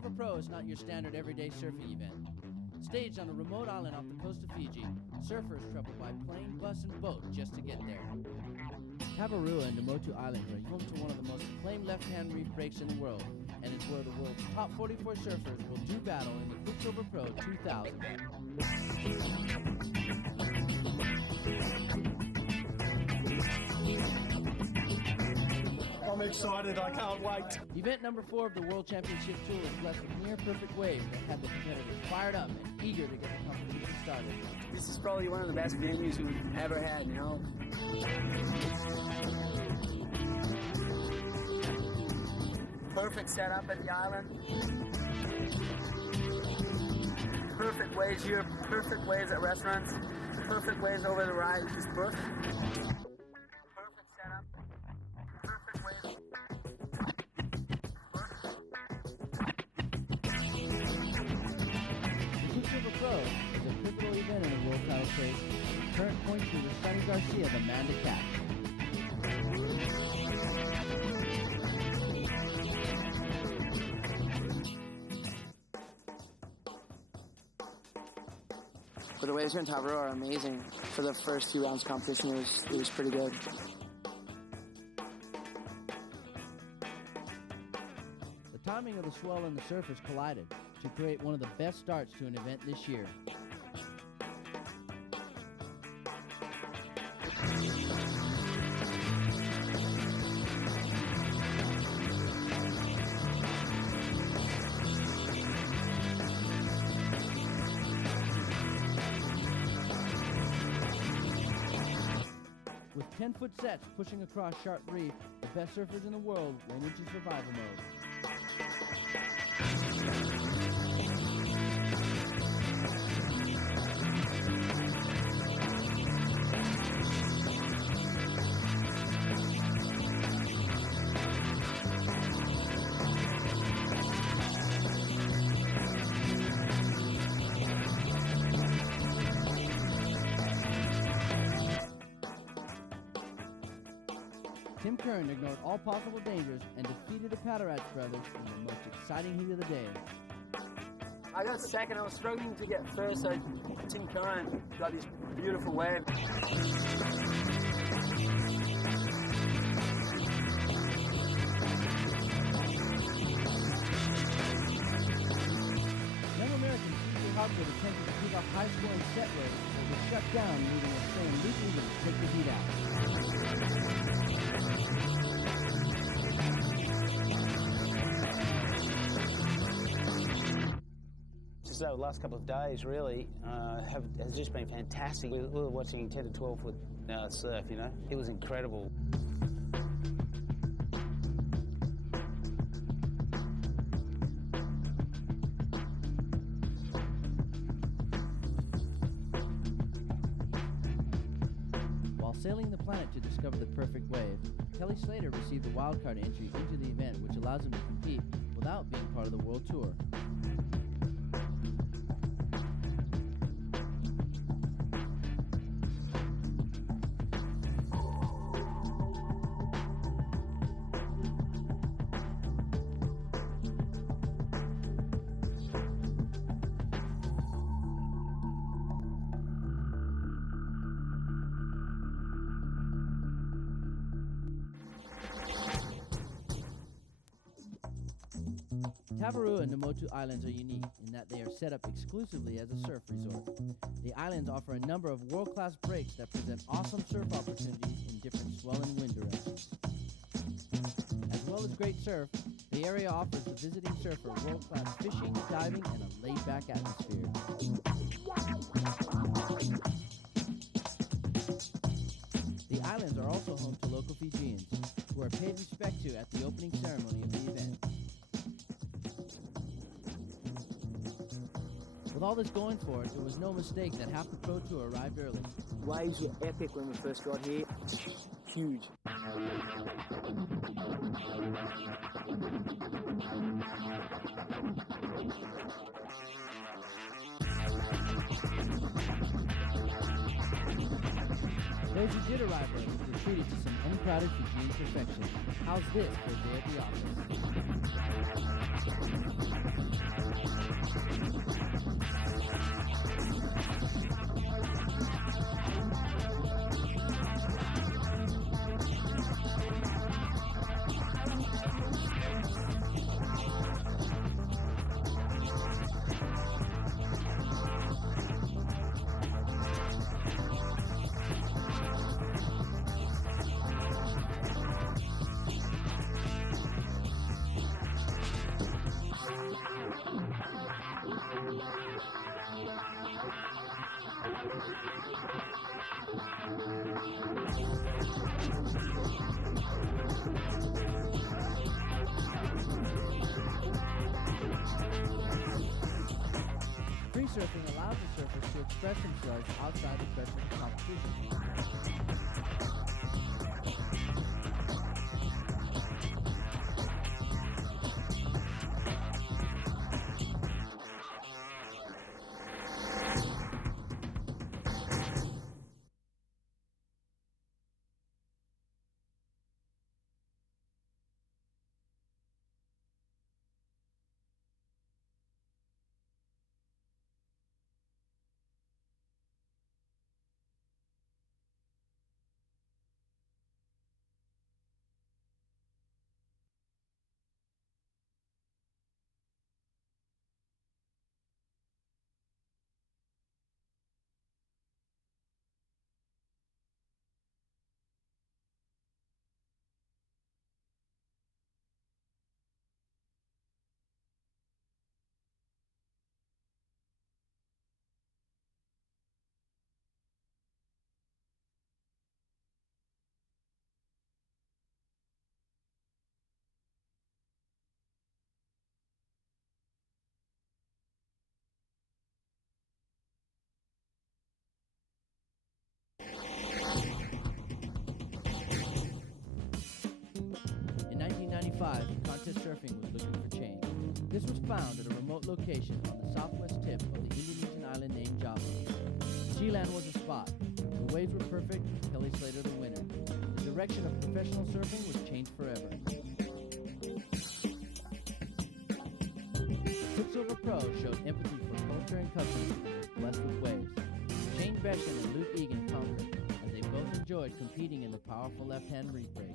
Quiksilver Pro is not your standard everyday surfing event. Staged on a remote island off the coast of Fiji, surfers travel by plane, bus, and boat just to get there. Tavarua and Namotu Islands are home to one of the most acclaimed left-hand reef breaks in the world, and is where the world's top 44 surfers will do battle in the Quiksilver Pro 2000. I'm excited, I can't wait. Event number 4 of the World Championship Tour is blessed with near-perfect waves that had the competitors fired up and eager to get the competition started. This is probably one of the best venues we've ever had, you know. Perfect setup at the island. Perfect waves here, perfect waves at restaurants, perfect waves over the ride, just perfect. Perfect setup, perfect waves. The Quiksilver Pro is a pivotal event in the world title chase, with current point shooter Sonny Garcia the man to catch. But the waves here in Tavarua are amazing. For the first few rounds of competition, it was pretty good. The timing of the swell and the surfers collided to create one of the best starts to an event this year. With 10-foot sets pushing across sharp reef, the best surfers in the world went into survival mode. Tim Kern ignored all possible dangers and defeated the Patarats brothers in the most exciting heat of the day. I got second, I was struggling to get first, so Tim Kern got this beautiful wave. Young American Fiji Hogwood attempted to pick off high-scoring set waves, but was shut down, leaving Australian Luke Egan to take the heat out. Just over the last couple of days, really, has just been fantastic. We were watching 10 to 12 foot surf, you know. It was incredible. While sailing the planet to discover the perfect wave, Kelly Slater received a wildcard entry into the event, which allows him to compete without being part of the World Tour. Tavarua and Namotu Islands are unique in that they are set up exclusively as a surf resort. The islands offer a number of world-class breaks that present awesome surf opportunities in different swell and wind directions. As well as great surf, the area offers the visiting surfer world-class fishing, diving, and a laid-back atmosphere. The islands are also home to local Fijians, who are paid respect to at the opening ceremony of the event. With all this going for it, it was no mistake that half the Pro Tour arrived early. Waves were epic when we first got here. Huge. Those who did arrive early were treated to some uncrowded Fijian perfection. How's this for a day at the office? Free surfing allows the surfers to express themselves outside the pressure of competition. In 1995, contest surfing was looking for change. This was found at a remote location on the southwest tip of the Indonesian island named Java. G-Land was a spot. The waves were perfect, Kelly Slater the winner. The direction of professional surfing was changed forever. Quiksilver Pro showed empathy for culture and customs and was blessed with waves. Shane Beschen and Luke Egan conquered, as they both enjoyed competing in the powerful left-hand reef break.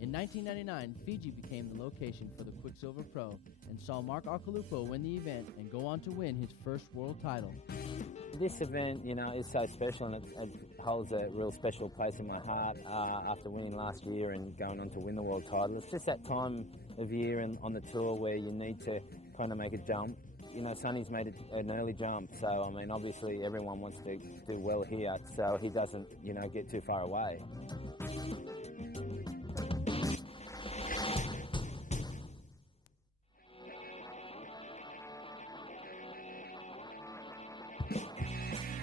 In 1999, Fiji became the location for the Quiksilver Pro and saw Mark Akalupo win the event and go on to win his first world title. This event, you know, is so special, and it holds a real special place in my heart after winning last year and going on to win the world title. It's just that time of year and on the tour where you need to kind of make a jump. You know, Sonny's made an early jump, so, I mean, obviously everyone wants to do well here, so he doesn't, you know, get too far away.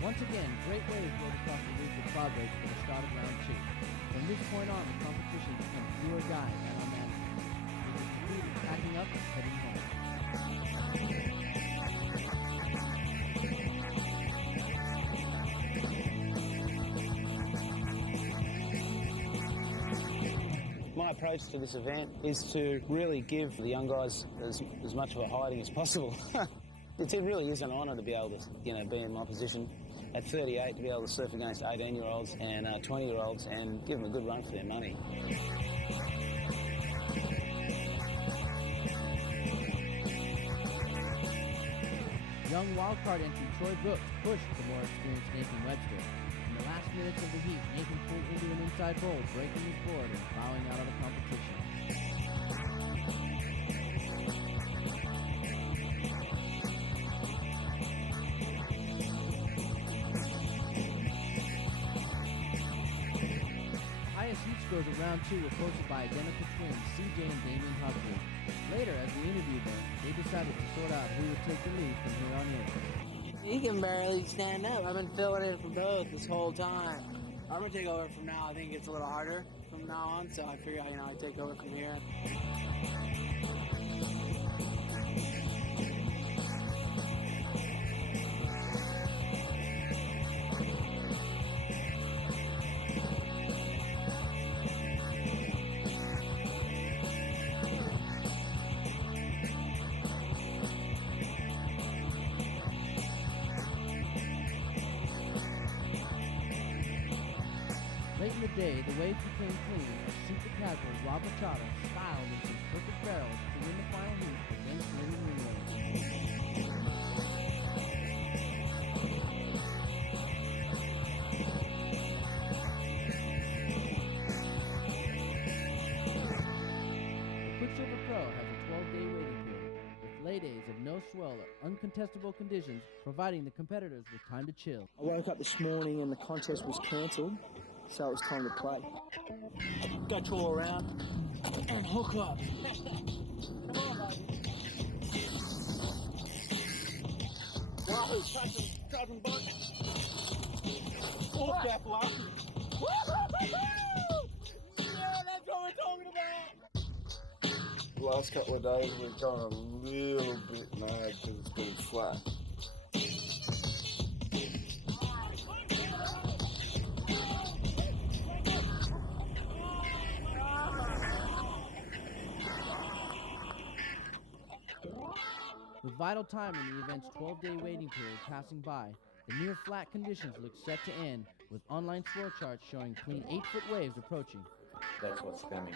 Once again, great waves rode across the reef with cloud breaks for the start of round 2. From this point on, the competition became fewer guys and unmanageable. We were completely packing up and heading home. My approach to this event is to really give the young guys as much of a hiding as possible. It really is an honour to be able to, you know, be in my position at 38 to be able to surf against 18-year-olds and 20-year-olds and give them a good run for their money. Young wildcard entry Troy Brooks pushed the more experienced Nathan Webster. In the last minutes of the heat, Nathan pulled into an inside bowl, breaking his board and bowing out of the competition. Highest heat scores of round 2 were posted by identical twins CJ and Damien Humphrey. Later, as we interviewed them, they decided to sort out who would take the lead from here on in. He can barely stand up. I've been filling in for both this whole time. I'm gonna take over from now. I think it's a little harder from now on, so I figure, you know, I take over from here. the waves became clean as super casual Rob Machado styled into perfect barrels to win the final heat against winning Wingway. The Quiksilver Pro has a 12-day waiting period, with lay days of no swell or uncontestable conditions providing the competitors with time to chill. I woke up this morning and the contest was cancelled, so it was time to play. Go trawl around and hook up. Come on, baby. Wahoo, cracking butt. Off that one. Yeah, that's what we're talking about. The last couple of days we've gone a little bit mad because it's been flat. With vital time in the event's 12-day waiting period passing by, the near flat conditions look set to end, with online swirl charts showing clean 8-foot waves approaching. That's what's coming.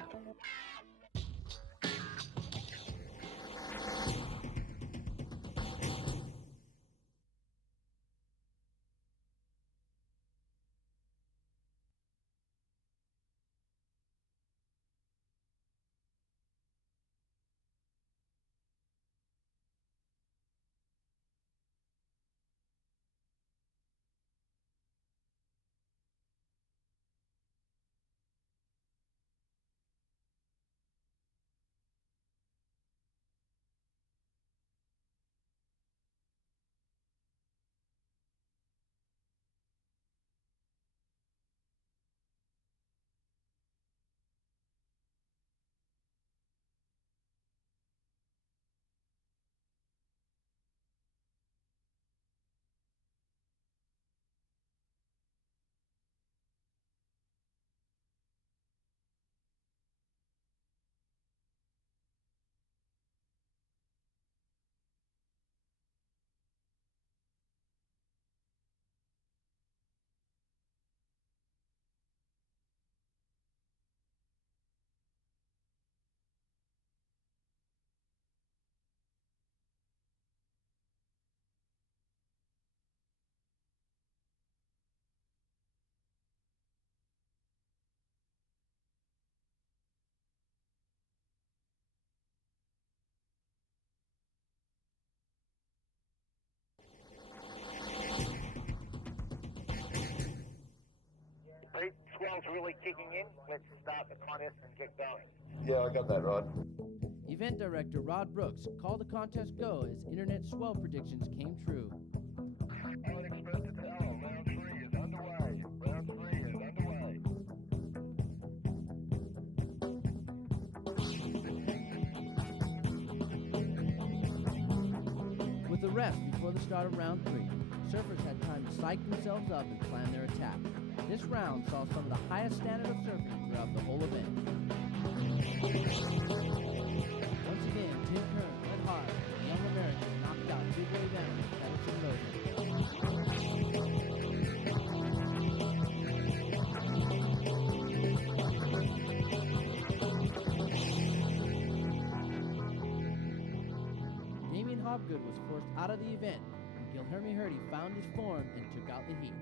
Swell's really kicking in. Let's start the contest and get going. Yeah, I got that right. Event director Rod Brooks called the contest go as internet swell predictions came true. Unexpected power. Round 3 is underway. Round 3 is underway. With the rest before the start of round 3, surfers had time to psych themselves up and plan their attack. This round saw some of the highest standard of surfing throughout the whole event. Once again, Tim Kern led hard, and young Americans knocked out big wave animals Patterson Rosen. Damien Hobgood was forced out of the event, and Gilherme Hurdy found his form and took out the heat.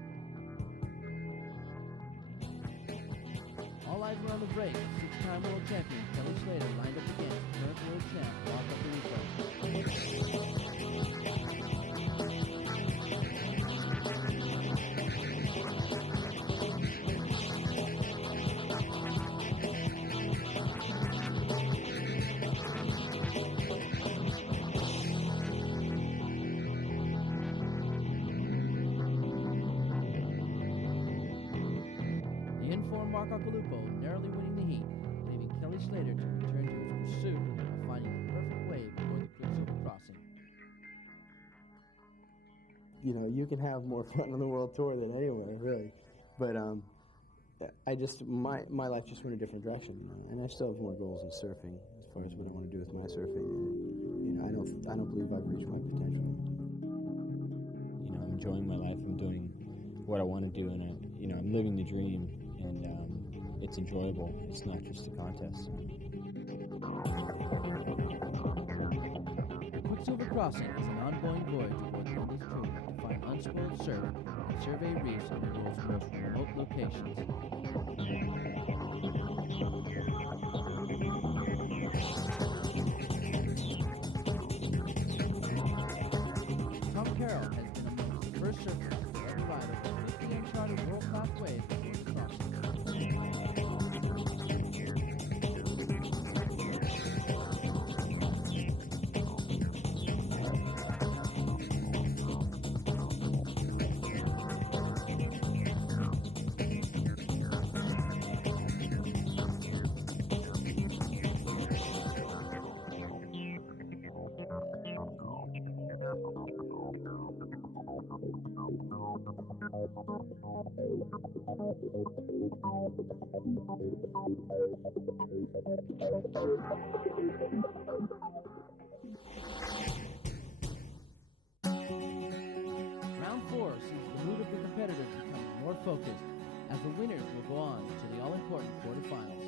All eyes were on the break as 6-time world champion Kelly Slater lined up against current world champ Rob Machado. The informed Mark Occhilupo narrowly winning the heat, leaving Kelly Slater to return to his pursuit of finding the perfect wave for the Quiksilver crossing. You know, you can have more fun on the world tour than anywhere, really. But my life just went a different direction, you know, and I still have more goals in surfing as far as what I want to do with my surfing. And, you know, I don't believe I've reached my potential. You know, I'm enjoying my life. I'm doing what I want to do, and I'm living the dream. And it's enjoyable. It's not just a contest. Quiksilver Crossing is an ongoing voyage aboard the Indies crew to find unspoiled surf and survey reefs in the world's most remote locations. Tom Carroll has been among the first surfers to ever ride over 50 uncharted world-class waves aboard the Crossing. Round 4 sees the mood of the competitors become more focused as the winners will go on to the all-important quarterfinals.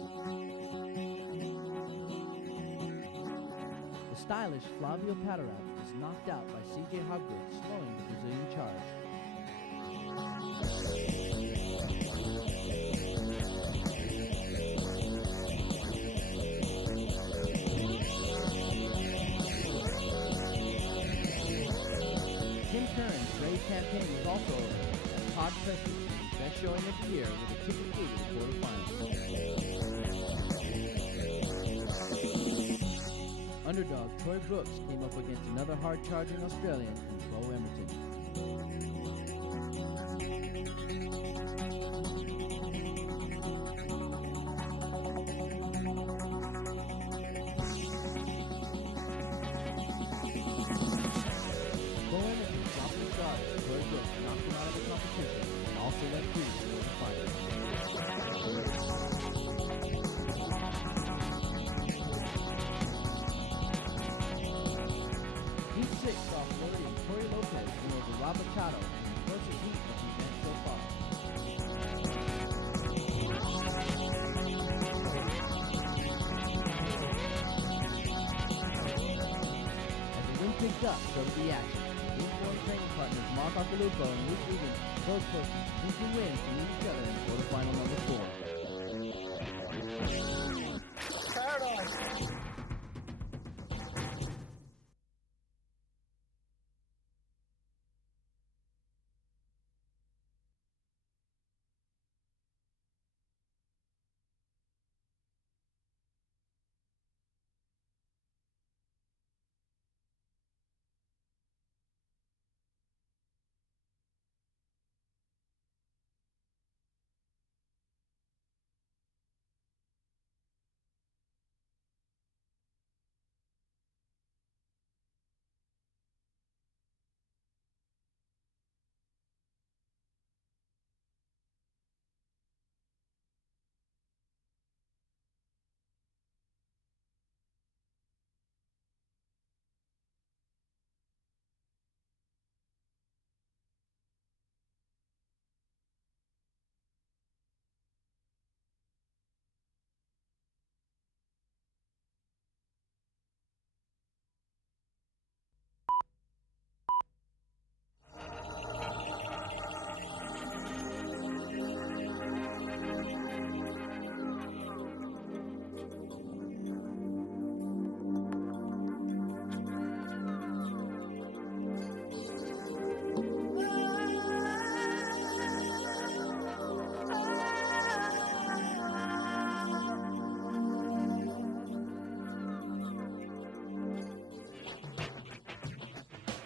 The stylish Flavio Pataraf was knocked out by CJ Hogwood, slowing the Brazilian charge. Tim Curran's brave campaign was also over as Todd Preston his best showing of the year with a ticket through to the quarterfinals. Underdog Troy Brooks came up against another hard-charging Australian in Bo Emerton. Bo Emerton dropped his guard as Troy Brooks knocked him out of the competition and also led through to the finals. Heat 6 saw Flurry and Corey Lopez win over Rob Machado in the closest heat of the event so far. As the wind picked up, so did the action. Informed training partners Mark Arcalupo and Luke Regan both took instant wins to meet each other in quarterfinal number 4. Paradise!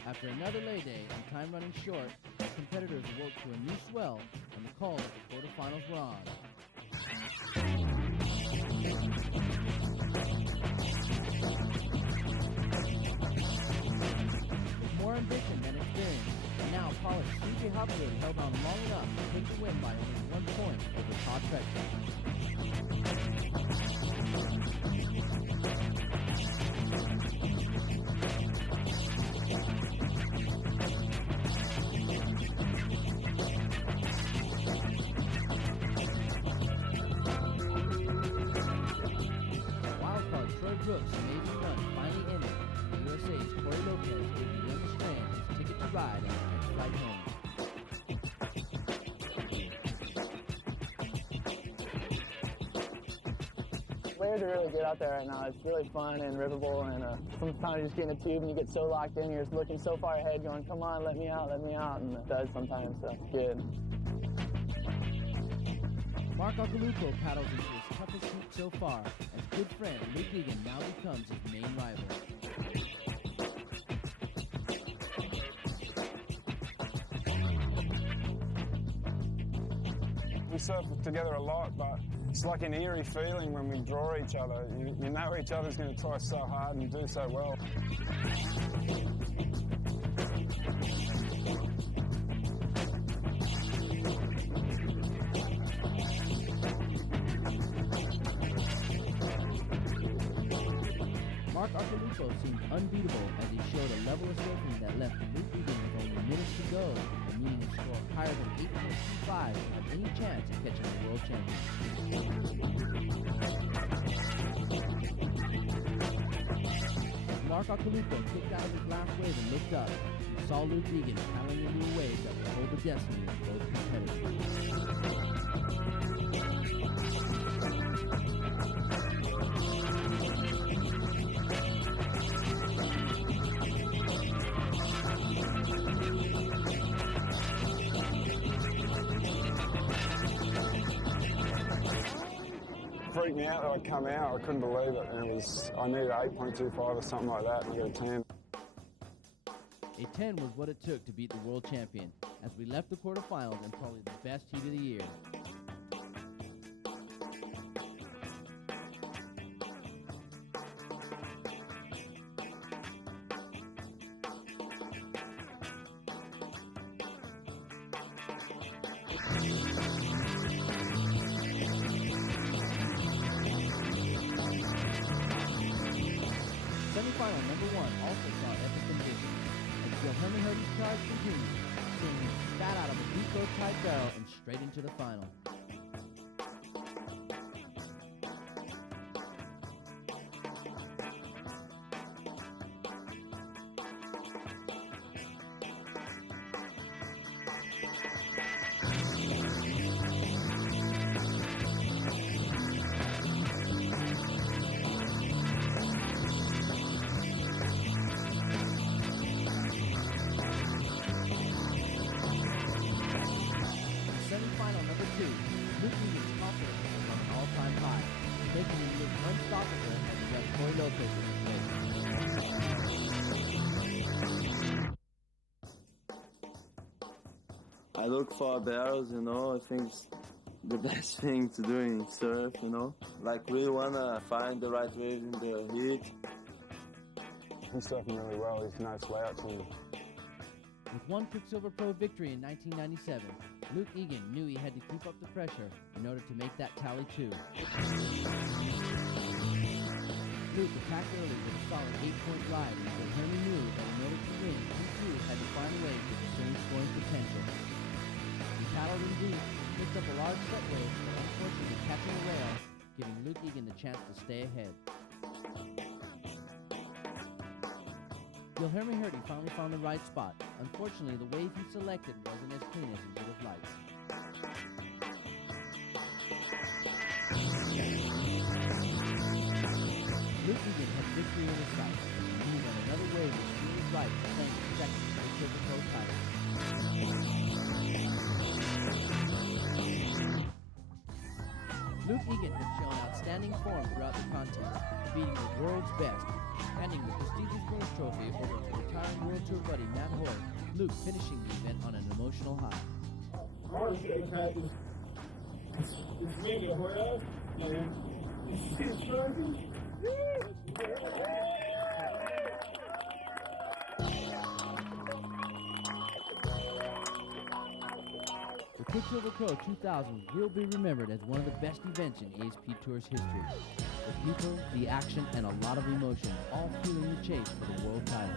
After another lay day and time running short, competitors awoke to a new swell and the call that the quarterfinals were on. With more ambition than experience, and now polished CJ Hopwood held on long enough to take the win by only 1 point over Todd Fletcher. Brooks' amazing run finally ended. USA's Corey Lopez gave Neil Strand his ticket to ride on the next flight home. Waves are really good out there right now. It's really fun and riverable, and sometimes you just get in a tube and you get so locked in, you're just looking so far ahead going, come on, let me out, and it does sometimes, so good. Mark Occhilupo paddles into his toughest heat so far, as good friend Luke Egan now becomes his main rival. We surf together a lot, but it's like an eerie feeling when we draw each other. You know each other's going to try so hard and do so well. Mark Occhilupo seemed unbeatable as he showed a level of surfing that left Luke Egan with only minutes to go, and meaning a score higher than 8.25 to have any chance of catching the world champion. As Mark Occhilupo kicked out of his last wave and looked up, he saw Luke Egan paddling into a wave that would hold the destiny of both competitors. Freaked me out that I'd come out. I couldn't believe it. And I needed 8.25 or something like that, and I got a 10. A 10 was what it took to beat the world champion, as we left the quarterfinals in probably the best heat of the year. Semifinal number 1 also saw epic conditions, as Gilherme Hurdy's charge continued, seeing him spat out of a deep low tide barrel and straight into the final. Semifinal number 2, Luke Egan's confidence was on an all-time high, making him look unstoppable as he left Corey Lopez in his place. I look for barrels, I think it's the best thing to do in surf, Like, really wanna find the right wave in the heat. He's surfing really well. He's no slouch. With one Quiksilver Pro victory in 1997, Luke Egan knew he had to keep up the pressure in order to make that tally too. Luke attacked early with a solid 8-point ride, and Gilherme knew that in order to win, he too had to find a way to discern scoring potential. He paddled in deep, picked up a large set wave, but unfortunately catching a rail, giving Luke Egan the chance to stay ahead. Gilherme Hurdy finally found the right spot. Unfortunately, the wave he selected wasn't as clean as he would have liked. Luke Egan had victory in his sights, and he knew that another wave was doing his right to claim his second Quiksilver Pro title. Luke Egan had shown outstanding form throughout the contest, beating the world's best, handing the prestigious bronze trophy over to retiring World Tour buddy Matt Hoare, Luke finishing the event on an emotional high. The Quiksilver Pro 2000 will be remembered as one of the best events in ASP Tour's history. The people, the action, and a lot of emotion, all fueling the chase for the world title.